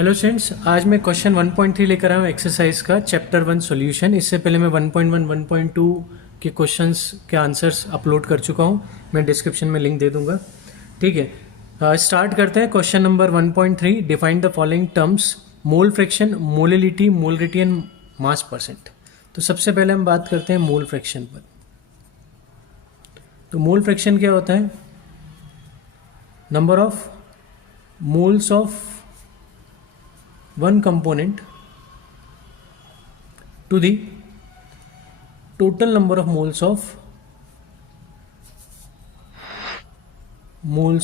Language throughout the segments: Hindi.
हेलो स्टूडेंट्स, आज मैं क्वेश्चन 1.3 लेकर आया हूँ एक्सरसाइज का चैप्टर 1 सॉल्यूशन। इससे पहले मैं 1.1 1.2 के क्वेश्चंस के आंसर्स अपलोड कर चुका हूँ। मैं डिस्क्रिप्शन में लिंक दे दूंगा। ठीक है, स्टार्ट करते हैं। Question number 1.3, define the following terms: mole fraction, molality, molarity and mass percent. तो सबसे पहले हम बात करते हैं मोल फ्रैक्शन पर। तो मोल फ्रैक्शन क्या होता है? Number of moles of one component to the total number of moles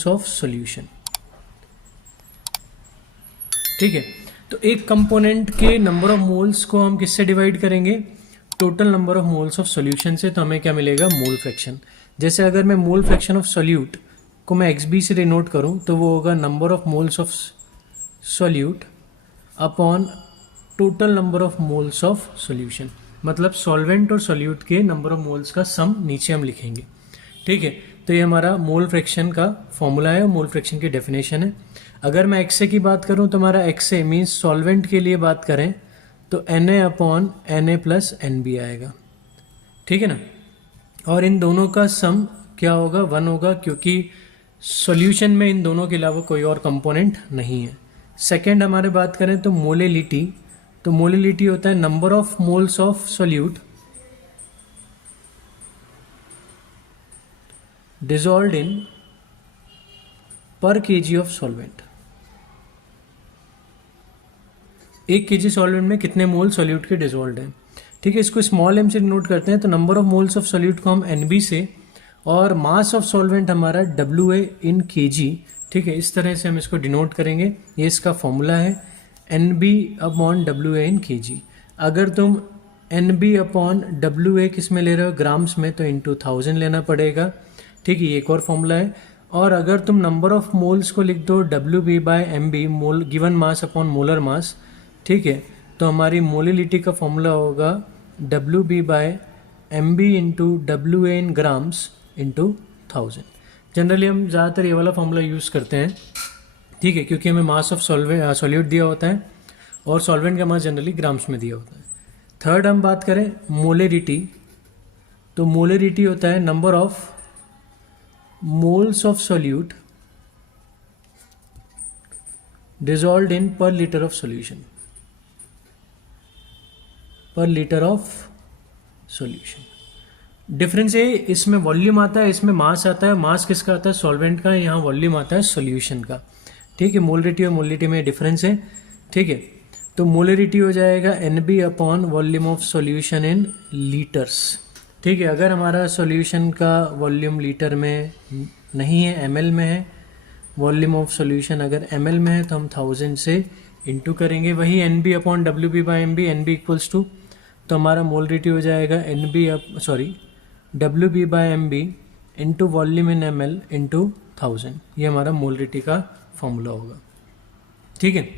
of solution। ठीक है, तो एक कंपोनेंट के नंबर ऑफ मोल्स को हम किससे डिवाइड करेंगे? Total number of moles of solution से। तो हमें क्या मिलेगा? Mole fraction. जैसे अगर मैं मोल फ्रैक्शन ऑफ सॉल्यूट को मैं XB से डिनोट करूं तो वो होगा number of moles of solute upon total number of moles of solution. मतलब सॉल्वेंट और सॉल्यूट के नंबर ऑफ मोल्स का सम नीचे हम लिखेंगे। ठीक है, तो ये हमारा मोल फ्रैक्शन का फॉर्मूला है, मोल फ्रैक्शन की डेफिनेशन है। अगर मैं एक्सए की बात करूं तो हमारा एक्सए मीन्स सॉल्वेंट के लिए बात करें तो Na upon Na plus NB आएगा। ठीक है ना, और इन दोनों का सम क्या होगा? 1 होगा, क्योंकि सॉल्यूशन में इन दोनों के अलावा कोई और कंपोनेंट नहीं है। सेकेंड हमारे बात करें तो मोलिलिटी, तो मोलिलिटी होता है number of moles of solute dissolved in per KG of solvent. 1 KG solvent में कितने मोल सॉल्यूट के डिसॉल्व्ड हैं। ठीक है, इसको स्मॉल m से नोट करते हैं। तो number of moles of solute को हम NB से, और मास ऑफ सॉल्वेंट हमारा WA इन kg। ठीक है, इस तरह से हम इसको डिनोट करेंगे। ये इसका फॉर्मूला है, NB अपॉन WA इन kg। अगर तुम NB अपॉन WA किस में ले रहे हो? ग्राम्स में, तो इंटू 1000 लेना पड़ेगा। ठीक है, ये एक और फॉर्मूला है। और अगर तुम नंबर ऑफ मोल्स को लिख दो WB by MB, mole given mass upon molar mass. ठीक है, तो हमारी मोलिलिटी का फॉर्मूला होगा WB by MB into WA in grams into 1000। Generally हम ज़्यादातर ये वाला फॉर्मूला यूज़ करते हैं। ठीक है, क्योंकि हमें मास ऑफ सॉल्यूट दिया होता है और सॉल्वेंट का मास जनरली ग्राम्स में दिया होता है। थर्ड हम बात करें मोलेरिटी, तो मोलेरिटी होता है number of moles of solute dissolved in पर लीटर ऑफ सॉल्यूशन, पर लीटर ऑफ सॉल्यूशन। डिफरेंस है, इसमें वॉल्यूम आता है, इसमें मास आता है। मास किसका आता है? सॉल्वेंट का। यहाँ वॉल्यूम आता है सॉल्यूशन का। ठीक है, मोलरिटी और मोलिलिटी में डिफरेंस है। ठीक है, तो मोलरिटी हो जाएगा NB upon volume of solution in litres. ठीक है, अगर हमारा सॉल्यूशन का वॉल्यूम लीटर में नहीं है, ml में है, वॉल्यूम ऑफ सॉल्यूशन अगर ml में है तो हम 1000 से इंटू करेंगे। वही NB upon WB by MB, NB equals to, तो हमारा मोलरिटी हो जाएगा WB by MB into volume in ml into 1000। ये हमारा मोलरिटी का फॉर्मूला होगा। ठीक है,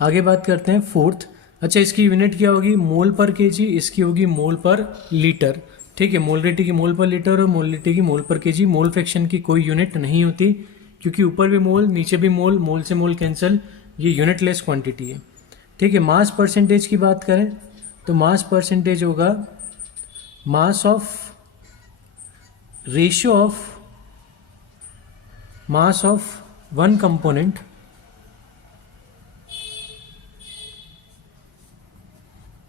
आगे बात करते हैं फोर्थ। अच्छा, इसकी यूनिट क्या होगी? मोल पर केजी। इसकी होगी मोल पर लीटर। ठीक है, मोलरिटी की मोल पर लीटर और मोलरिटी की मोल पर केजी। मोल फ्रैक्शन की कोई यूनिट नहीं होती, क्योंकि ऊपर भी मोल नीचे भी मोल, मोल से मोल कैंसिल, ये यूनिटलेस क्वांटिटी है। ठीक है, मास परसेंटेज की बात करें तो मास परसेंटेज होगा mass of ratio of mass of one component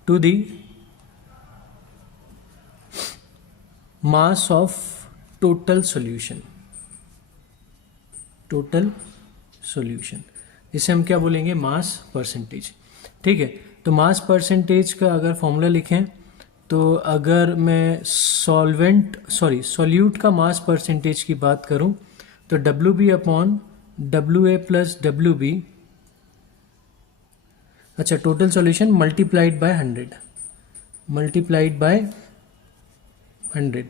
to the mass of total solution. Total solution, इसे हम क्या बोलेंगे? Mass percentage. ठीक है, तो मास परसेंटेज का अगर फॉर्मूला लिखें तो अगर मैं सॉल्यूट का मास परसेंटेज की बात करूं तो WB upon WA plus WB, अच्छा, टोटल सॉल्यूशन मल्टीप्लाइड बाय 100,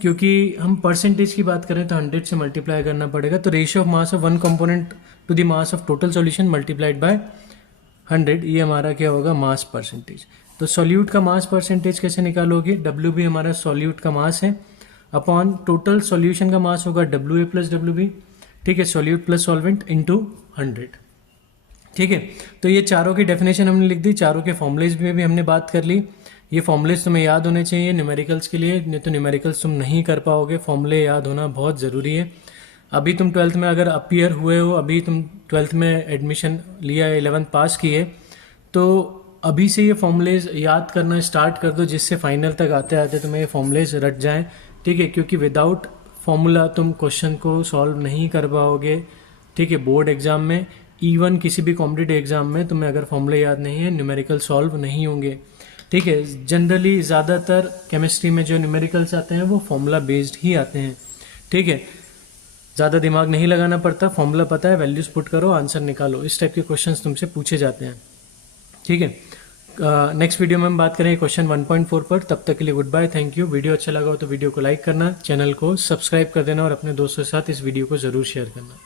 क्योंकि हम परसेंटेज की बात करें तो 100 से मल्टीप्लाई करना पड़ेगा। तो ratio of mass of one component to the mass of total solution multiplied by 100, ये हमारा क्या होगा? Mass percentage. तो सॉल्यूट का मास परसेंटेज कैसे निकालोगे? WB हमारा सॉल्यूट का मास है अपॉन टोटल सॉल्यूशन का मास होगा WA प्लस WB। ठीक है, सॉल्यूट प्लस सॉल्वेंट इंटू 100। ठीक है। तो ये चारों की डेफिनेशन हमने लिख दी, चारों के फॉर्मुलेज में भी हमने बात कर ली। ये फॉर्मुलेज तुम्हें याद होने चाहिए न्यूमेरिकल्स के लिए, नहीं तो न्यूमेरिकल्स तुम नहीं कर पाओगे। फॉर्मूले याद होना बहुत ज़रूरी है। अभी तुम 12th में अगर अपीयर हुए हो, अभी तुम 12th में एडमिशन लिया है, 11th पास किए, तो अभी से ये फॉर्मुलेज याद करना स्टार्ट कर दो, जिससे फाइनल तक आते आते तुम्हें ये फॉर्मुलेज रट जाएं। ठीक है, क्योंकि विदाउट फॉर्मूला तुम क्वेश्चन को सॉल्व नहीं कर पाओगे। ठीक है, बोर्ड एग्जाम में, इवन किसी भी कॉम्पिटिटिव एग्जाम में तुम्हें अगर फॉर्मूले याद नहीं है, न्यूमेरिकल सॉल्व नहीं होंगे। ठीक है, जनरली ज़्यादातर केमिस्ट्री में जो न्यूमेरिकल्स आते हैं वो फॉर्मूला बेस्ड ही आते हैं। ठीक है, ज़्यादा दिमाग नहीं लगाना पड़ता, फॉर्मूला पता है, वैल्यूज पुट करो, आंसर निकालो, इस टाइप के क्वेश्चंस तुमसे पूछे जाते हैं। ठीक है, नेक्स्ट वीडियो में हम बात करेंगे क्वेश्चन 1.4 पर। तब तक के लिए good bye, thank you. Video अच्छा लगा हो तो वीडियो को लाइक करना, चैनल को सब्सक्राइब कर देना और अपने दोस्तों के साथ इस वीडियो को ज़रूर शेयर करना।